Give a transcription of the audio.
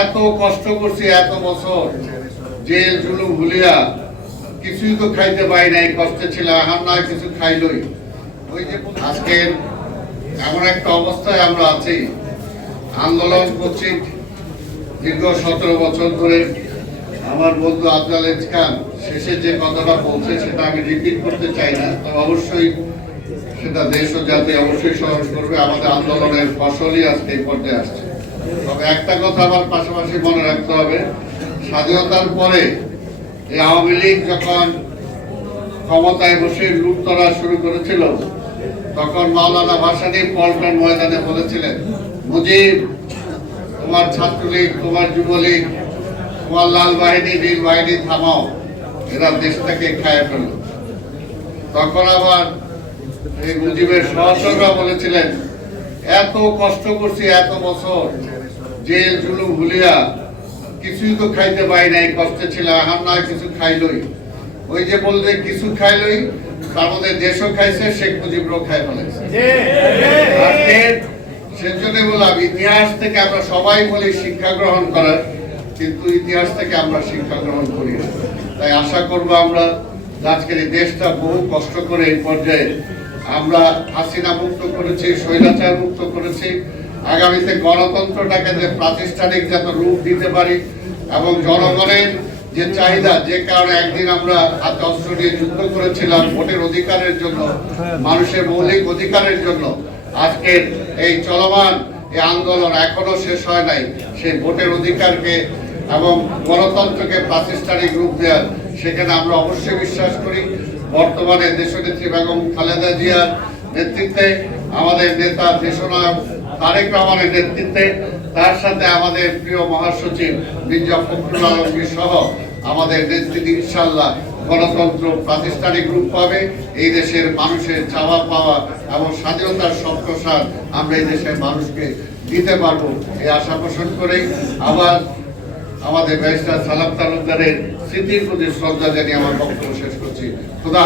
এত কষ্ট করছি এত বছর জেল জুলুম ভুলিয়া কিছুই তো খাইতে পাই নাই, কষ্টে ছিল এখন নয় কিছু খাইলই ওই যে আজকের এমন একটা অবস্থায় আমরা আছি। আন্দোলন করছি দীর্ঘ সতেরো বছর ধরে। আমার বন্ধু আব্দুল খান শেষে যে কথাটা বলছে সেটা আমি রিপিট করতে চাই না তবে অবশ্যই সেটা দেশ ও জাতি অবশ্যই সহজ করবে। আমাদের আন্দোলনের ফসলই আজকে এই পর্যায়ে আসছে। তবে একটা কথা আমার পাশাপাশি মনে রাখতে হবে। স্বাধীনতার পরে এই আওয়ামী লীগ যখন ক্ষমতায় বসে লুটতরা শুরু করেছিল, তখন মাওলানা ভাসানী পল্টন ময়দানে বলেছিলেন, মুজিব, তোমার ছাত্রলীগ, তোমার যুবলীগ, তোমার লাল বাহিনী, নীল বাহিনী থামাও, এরা দেশটাকে খায় ফেলো। তখন আবার এই মুজিবের সহচররা বলেছিলেন এত কষ্ট করছি এত বছর জেল জুলুম ভুলিয়া কিছুই তো খাইতে পাই নাই কষ্টে ছিল এখন নয় কিছু খাইলই ওই যে বললে কিছু খাইলই তার মধ্যে দেশও খাইছে শেখ মুজিবরও খাই ফেলেছে সেজন্য বললাম ইতিহাস থেকে আমরা সবাই বলি শিক্ষা গ্রহণ করার কিন্তু ইতিহাস থেকে আমরা শিক্ষা গ্রহণ করি না। তাই আশা করব আমরা আজকের এই দেশটা বহু কষ্ট করে এই পর্যায়ে আমরা হাসিনা মুক্ত করেছি, স্বৈরাচার মুক্ত করেছি। আগামীতে গণতন্ত্রটাকে যে প্রাতিষ্ঠানিক যাতে রূপ দিতে পারি এবং জনগণের যে চাহিদা, যে কারণে একদিন আমরা হাতে অস্ত্র নিয়ে যুদ্ধ করেছিলাম ভোটের অধিকারের জন্য, মানুষের মৌলিক অধিকারের জন্য, আজকের এই চলমান এই আন্দোলন এখনও শেষ হয় নাই। সেই ভোটের অধিকারকে এবং গণতন্ত্রকে প্রাতিষ্ঠানিক রূপ দেওয়ার সেখানে আমরা অবশ্যই বিশ্বাস করি, বর্তমানে দেশনেত্রী বেগম খালেদা জিয়ার নেতৃত্বে আমাদের নেতা দেশনায়ক তারেক রহমানের নেতৃত্বে, তার সাথে আমাদের প্রিয় মহাসচিব মির্জা ফখরুল আলমগীর সহ আমাদের নেতৃত্বে ইনশাল্লাহ গণতন্ত্র প্রাতিষ্ঠানিক রূপ পাবে। এই দেশের মানুষের চাওয়া পাওয়া এবং স্বাধীনতার সম্প্রসার আমরা এই দেশের মানুষকে দিতে পারব, এই আশা পোষণ করেই আবার আমাদের ব্যারিস্টার সালাম তালুকদারের স্মৃতির প্রতি শ্রদ্ধা জানিয়ে আমার বক্তব্য শেষ করছি। খুদা